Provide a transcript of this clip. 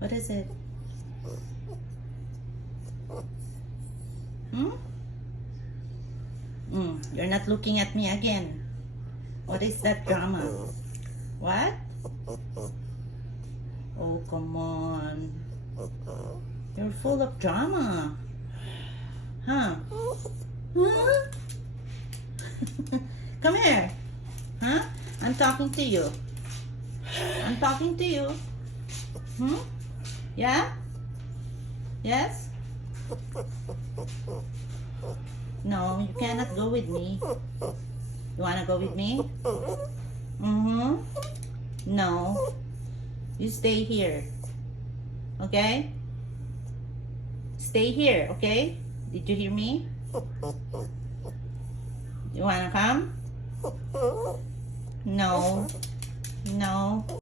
What is it? Hmm? You're not looking at me again. What is that drama? What? Oh, come on. You're full of drama. Huh? Huh? Come here. Huh? I'm talking to you. I'm talking to you. Hmm? Yeah? Yes? No, you cannot go with me. You wanna go with me? Mm-hmm. No. You stay here. Okay? Stay here, okay? Did you hear me? You wanna come? No. No.